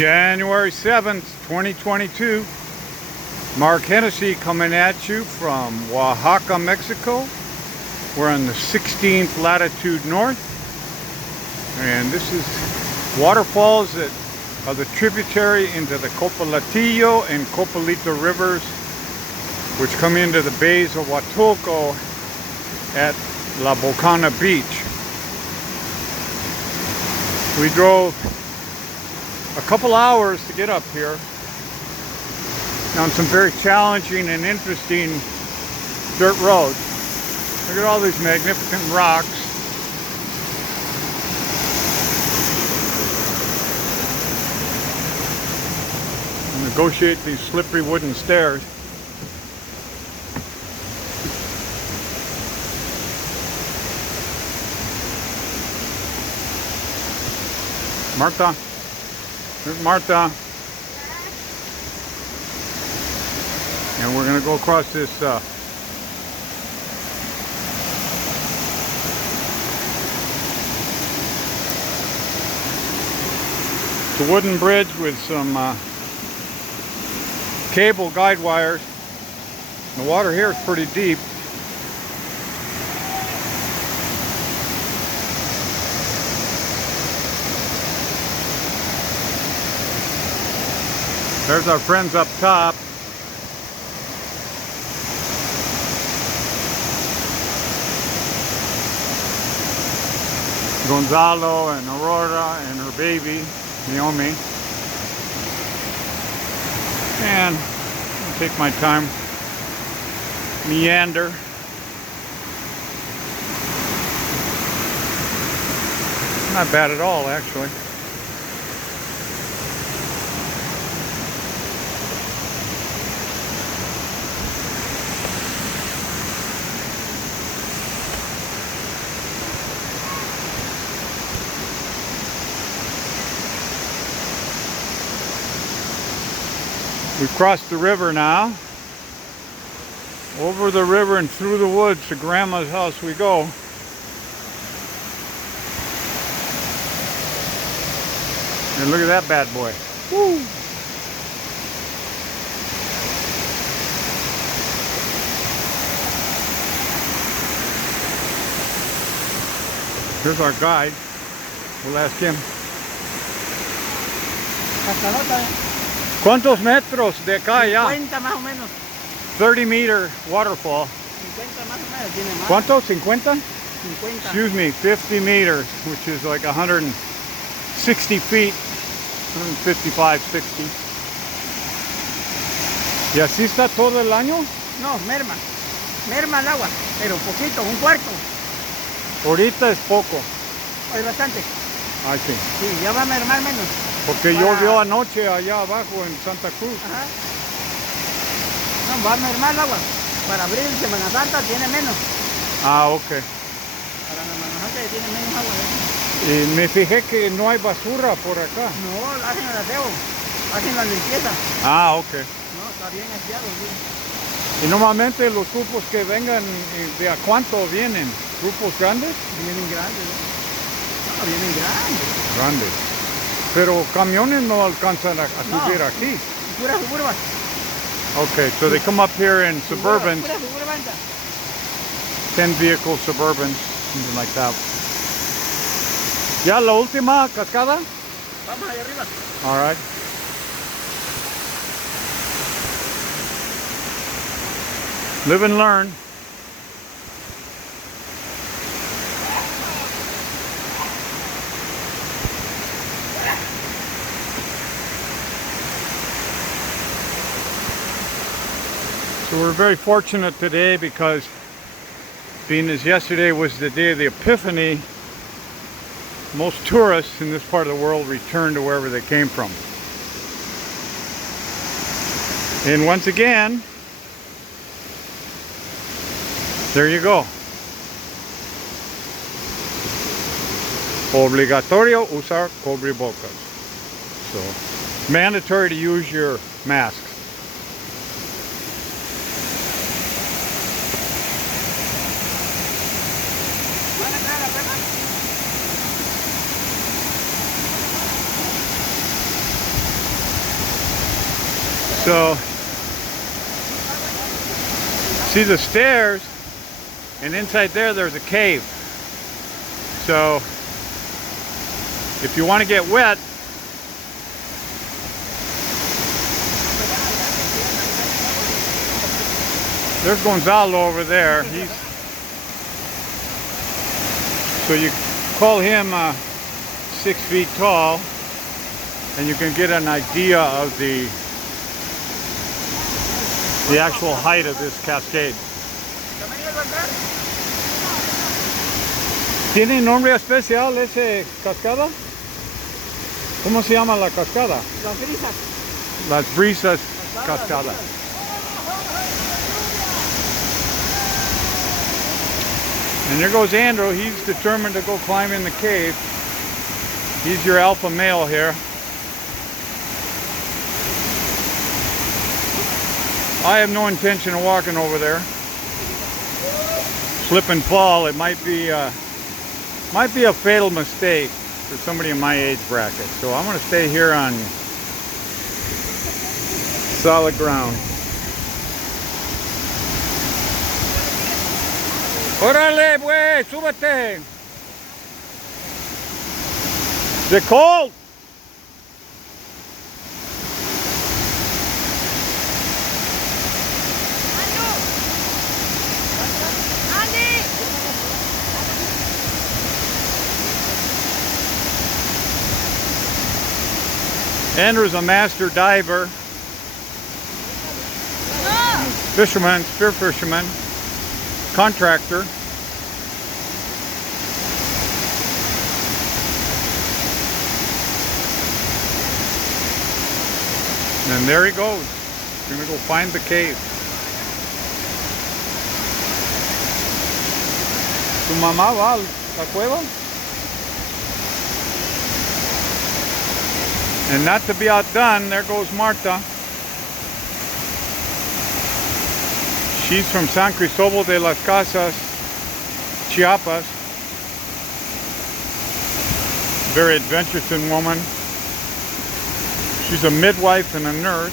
January 7th, 2022. Mark Hennessy coming at you from Oaxaca, Mexico. We're on the 16th latitude north. And this is Waterfalls that are the tributary into the Copalatillo and Copalito rivers, which come into the bays of Huatulco at La Bocana Beach. We drove a couple hours to get up here on some very challenging and interesting dirt roads. Look at all these magnificent rocks. Negotiate these slippery wooden stairs. Martha. There's Martha. And we're going to go across this it's a wooden bridge with some cable guide wires. The water here is pretty deep. There's our friends up top. Gonzalo and Aurora and her baby, Naomi. And I'll take my time, meander. Not bad at all, actually. We've crossed the river now. Over the river and through the woods to Grandma's house we go. And look at that bad boy. Woo! Here's our guide. We'll ask him. ¿Cuántos metros de acá allá? 50 más o menos. 30-meter waterfall. 50 más o menos, tiene más. ¿Cuánto? 50? 50. Excuse me, 50 meters, which is like 160 feet, 155, 60. ¿Y así está todo el año? No, merma. Merma el agua, pero poquito, un cuarto. Ahorita es poco. Es bastante. I think. Sí, ya va a mermar menos. Porque llovió anoche allá abajo en Santa Cruz. Ajá. No, va a mermar el agua. Para abril, Semana Santa, tiene menos. Ah, ok. Para Semana Santa tiene menos agua. Y me fijé que no hay basura por acá. No, hacen el aseo, hacen la limpieza. Ah, ok. No, está bien aseado, sí. Y normalmente los grupos que vengan, ¿de a cuánto vienen? ¿Grupos grandes? Vienen grandes, ¿no? No, vienen grandes. Grandes. Pero camiones no alcanzan a subir aquí. Pura suburban. Okay, so they come up here in Suburbans, Pura suburban. 10 vehicle Suburbans, something like that. ¿Ya la última cascada? Vamos allá arriba. All right. Live and learn. So we're very fortunate today because being as yesterday was the day of the Epiphany, most tourists in this part of the world return to wherever they came from. And once again, there you go. Obligatorio usar cubrebocas. So, mandatory to use your masks. So, see the stairs, and inside there's a cave. So, if you want to get wet, there's Gonzalo over there. So you call him 6 feet tall, and you can get an idea of the actual height of this cascade. ¿Tiene nombre especial ese cascada? ¿Cómo se llama la cascada? Las Brisas. Las Brisas cascada. And there goes Andrew. He's determined to go climb in the cave. He's your alpha male here. I have no intention of walking over there. Slip and fall. It might be a fatal mistake for somebody in my age bracket. So I'm going to stay here on solid ground. Órale, güey, súbete. Is it cold? Andrew's a master diver, fisherman, spear fisherman, contractor. And there he goes. He's gonna go find the cave. ¿Tu mamá va a la cueva? And not to be outdone, there goes Marta. She's from San Cristobal de las Casas, Chiapas. Very adventuresome woman. She's a midwife and a nurse.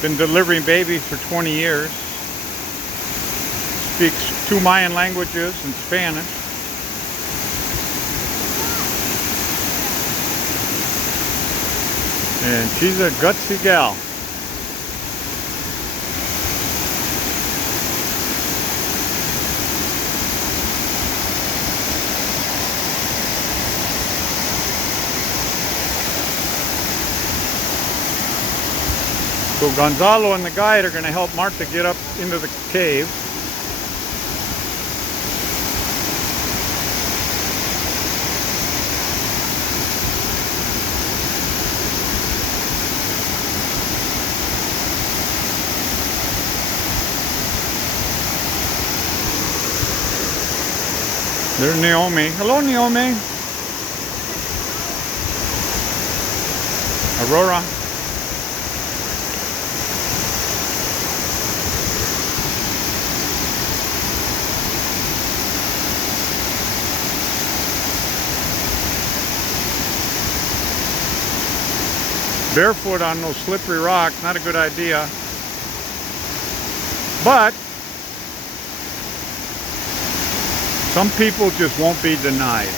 Been delivering babies for 20 years. Speaks 2 Mayan languages and Spanish. And she's a gutsy gal. So Gonzalo and the guide are going to help Marta get up into the cave. There's Naomi. Hello, Naomi. Aurora. Barefoot on those slippery rocks, not a good idea. But some people just won't be denied.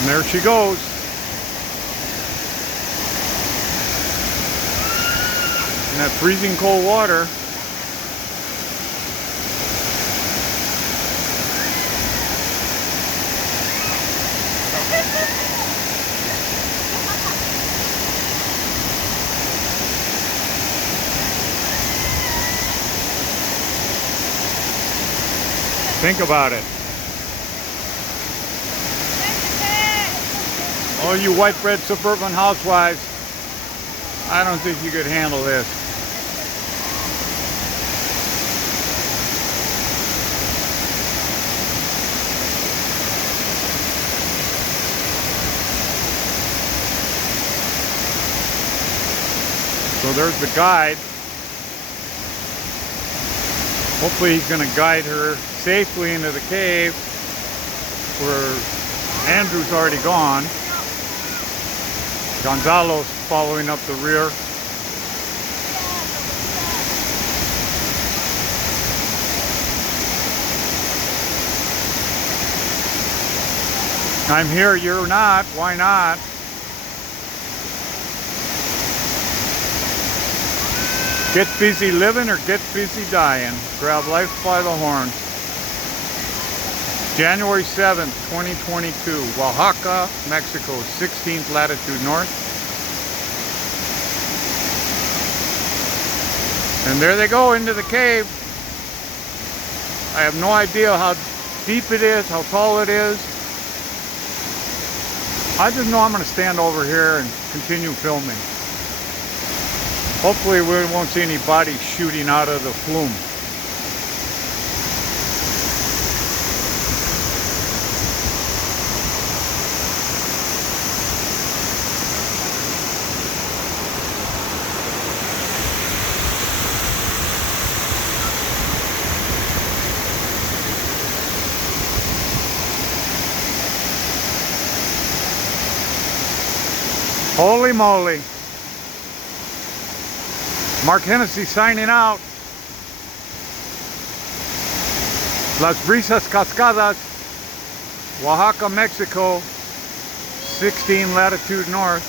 And there she goes. In that freezing cold water. Think about it. Oh, you white bread suburban housewives, I don't think you could handle this. there's the guide. Hopefully he's going to guide her safely into the cave where Andrew's already gone. Gonzalo's following up the rear. I'm here, you're not. Why not? Get busy living or get busy dying. Grab life by the horns. January 7th, 2022, Oaxaca, Mexico, 16th latitude north. And there they go into the cave. I have no idea how deep it is, how tall it is. I just know I'm going to stand over here and continue filming. Hopefully we won't see any bodies shooting out of the flume. Holy moly. Mark Hennessy signing out. Las Brisas, Cascadas, Oaxaca, Mexico, 16 latitude north.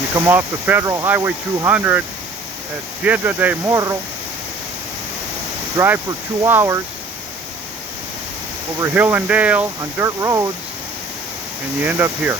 You come off the Federal Highway 200 at Piedra de Morro, drive for 2 hours over hill and dale on dirt roads, and you end up here.